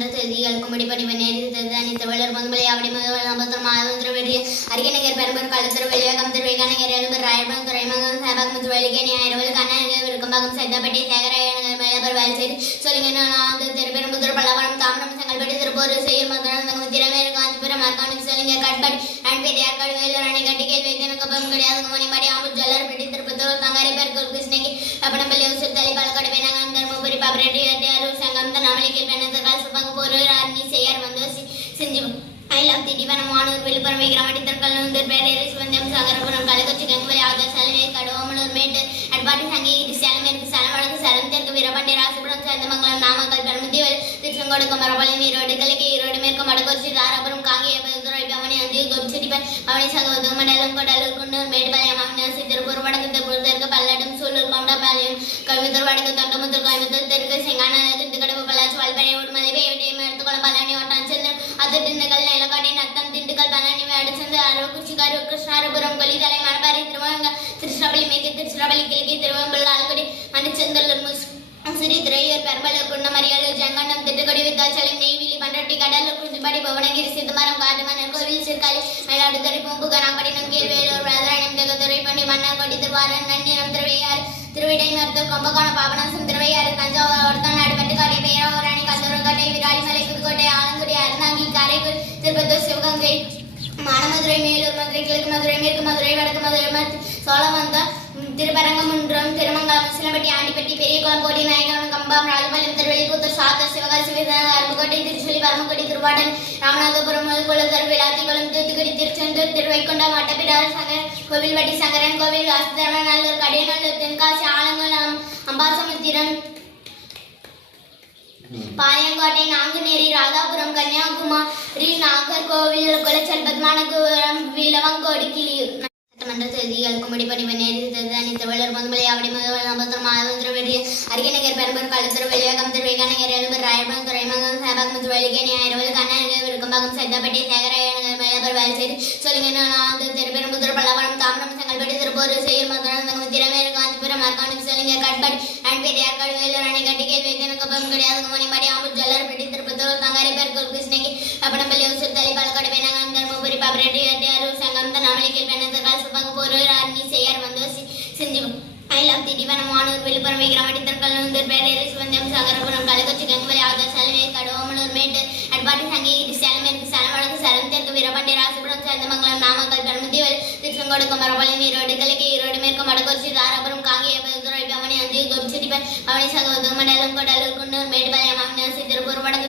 சட்டமன்ற தேதிகள் கும்படி பணிவு நேரில் அணித்தவளர் பொதுமலை அவடி முதல் மாதந்திர வெளியே அரிக்கநகர் பெரம்பூர் கழுத்தர் வெளியகம் திருவைகானகர் எழும்பூர் ராயபுரம் துறைமுகம் சேபாக் முத்து வெளியே ஞாயிறு கண்ணநகர் விருக்கம்பாக்கம் சைதாப்பட்டி சேகராயநகர் மயிலாப்பூர் வேல்சேரி சொல்லிங்க திருப்பெரும்புத்தூர் பல்லவரம் தாம்பரம் செங்கல்பட்டு திருப்பூர் செய்யூர் மதுரை திறமேறு காஞ்சிபுரம் மர்காணி சொல்லிங்க கட்பாடி அன்பேட்டி ஆற்காடு வேலூர் அணைக்கட்டி கேள்வி கப்பம் கிடையாது மணிமாடி ஆம்பூர் ஜல்லார்பட்டி திருப்பத்தூர் தங்காரி பெருக்கூர் கிருஷ்ணகி அப்பனப்பள்ளி உசூர் தலை பாலக்காடு வேணாங்கம் தருமபுரி பாபரெட்டி அருள் சங்கம் தன்னாமலிக்கல் வெண்ணத்தக்கால் சுப்பங்கப்பூர் அன்னி செய்யார் வந்து செஞ்சு ஐலாம் திண்டிவனம் வானூர் விழுப்புரம் விக்கிரமட்டி திருக்கல்லூர் பேரேரி சிவந்தம் சாகரபுரம் கள்ளக்குறிச்சி கங்குவலி ஆதர் சலவை கடோமலூர் மேட்டு அட்பாட்டி சங்ககிரி சேலமேற்கு சேலமடக்கு சேலம் தெற்கு வீரபாண்டி ராசிபுரம் சேந்தமங்கலம் நாமக்கல் பெருமுத்திவல் திருச்செங்கோடு குமரபாளையம் ஈரோடு கிழக்கு ஈரோடு மேற்கு மடக்கொச்சி தாராபுரம் காங்கேயத்துறை பவனி அஞ்சு கோபிச்செட்டிப்பன் பவனி சகோதர மண்டலம் கொடலூர் குன்னூர் மேட்டுப்பாளையம் அவினாசி திருப்பூர் வடக்கு திருப்பூர் தெற்கு பல்லடம் சூலூர் கொண்டபாளையம் கோயம்புத்தூர் வடக்கு தொண்டமுத்தூர் கோயம்புத்தூர் தெற்கு செங்கான திண்டுக்கடவு பல்லாச்சி வால்பறை உடுமலை வேவட்டையம் எடுத்துக்கொள்ள பழனி வட்டம் செந்தம் அது திண்டுக்கல் நிலக்காட்டை நத்தம் திண்டுக்கல் பழனி அடுச்சந்து அரவக்குறிச்சி கரூர் கிருஷ்ணாரபுரம் கொலிதலை மணப்பாறை திருவங்க திருச்சிராப்பள்ளி மேற்கு திருச்சிராப்பள்ளி கிழக்கே திருவம்பல் ஆல்குடி மணிச்சந்தூர் சிறி திரையூர் பெரம்பலூர் குண்டமரியாளூர் ஜங்கண்டம் திட்டுக்கொடி விருத்தாச்சலம் நெய்வேலி பண்ருட்டி கடலூர் குறிஞ்சிப்பாடி புவனகிரி சிதம்பரம் காட்டுமன்னர் கோவில் சிற்காலி மயிலாடுதுறை பூம்புகார் நாகப்பட்டினம் கீழ்வேலூர் வேதாரண்யம் தெகுத்துறை பண்டி மன்னார்கோடி திருவாரூர் நன்னிலம் திருவையாறு திருவிடைமருத்தூர் கும்பகோணம் பாபநாசம் திருவையாறு தஞ்சாவூர் ஒருத்தநாடு வெட்டுக்காட்டை பேராவூர் அணி கந்தூர்கோட்டை விராலிமலை புதுக்கோட்டை ஆலங்குடி அருணாங்கி காரைக்குடி திருப்பத்தூர் சிவகங்கை மானமதுரை மேலூர் மதுரை கிழக்கு மதுரை மேற்கு மதுரை வடக்கு மதுரை சோழவந்தம் திருப்பரங்கமுன்றம் திருமங்கலம் சிலம்பட்டி ஆண்டிப்பட்டி பெரியகுளம் போடி நாயகரம் கம்பம் ராஜபாளையம் திருவள்ளிபுத்தூர் சாத்தூர் சிவகாசி விருதுநகர் அருப்புக்கோட்டை திருச்செலி பரமக்குடி திருவாடன் ராமநாதபுரம் முழுக்குளத்தூர் விளாத்திக்குளம் தூத்துக்குடி திருச்செந்தூர் திருவைக்குண்டம் வட்டப்பிடார் சங்கர் கோவில்பட்டி சங்கரன் கோவில் வாசுதேவநல்லூர் கடியநல்லூர் தென்காசி ஆலங்குளம் அம்பாசமுத்திரம் பாளையங்கோட்டை நாங்குநேரி ராதாபுரம் கன்னியாகுமரி நாகர்கோவில் குளச்சல் பத்மானபுரம் விலவங்கோடு கிளியூர் சட்டமன்ற தேதிகள் கும்படி பணிவு நேரில் அணித்தவளர் பொதுமலை அவடி முதல் மாதந்திர வெளியே அரிக்கநகர் பெரம்பூர் கழுத்தர் வெளியகம் திருவைகானகர் எழும்பூர் ராயபுரம் துறைமுகம் சேபாக் முத்து வெளியே ஞாயிறு கண்ணநகர் விருக்கம்பாக்கம் சைதாப்பட்டி சேகராயநகர் மயிலாப்பூர் வேல்சேரி சொல்லிங்க திருப்பெரும்புத்தூர் பல்லவரம் தாம்பரம் செங்கல்பட்டு திருப்பூர் செய்யூர் மதுரை திறமேறு காஞ்சிபுரம் மர்காணி சொல்லிங்க கட்பாடி அன்பேட்டி ஆற்காடு வேலூர் அணைக்கட்டி கேள்வி கப்பம் கிடையாது மணிமாடி ஆம்பூர் ஜல்லார்பட்டி திருப்பத்தூர் தங்காரி பெருக்கூர் கிருஷ்ணகி அப்பனப்பள்ளி உசூர் தலை பாலக்காடு வேணாங்கம் தருமபுரி பாபரெட்டி அருள் சங்கம் தன்னாமலிக்கல் வெண்ணத்தக்கால் சுப்பங்கப்பூர் அன்னி செய்யார் வந்து செஞ்சு ஐலாம் திண்டிவனம் வானூர் விழுப்புரம் விக்கிரமட்டி திருக்கல்லூர் பேரேரி சிவந்தம் சாகரபுரம் கள்ளக்குறிச்சி கங்குவலி ஆதர் சலவை கடோமலூர் மேட்டு அட்பாட்டி சங்ககிரி சேலமேற்கு சேலமடக்கு சேலம் தெற்கு வீரபாண்டி ராசிபுரம் சேந்தமங்கலம் நாமக்கல் பெருமுத்திவல் திருச்செங்கோடு குமரபாளையம் ஈரோடு கிழக்கு ஈரோடு மேற்கு மடக்கொச்சி தாராபுரம் காங்கேயத்துறை பவனி அஞ்சு கோபிச்செட்டிப்பன் பவனி சகோதர மண்டலம் கொடலூர் குன்னூர் மேட்டுப்பாளையம் அவினாசி திருப்பூர் வடக்கு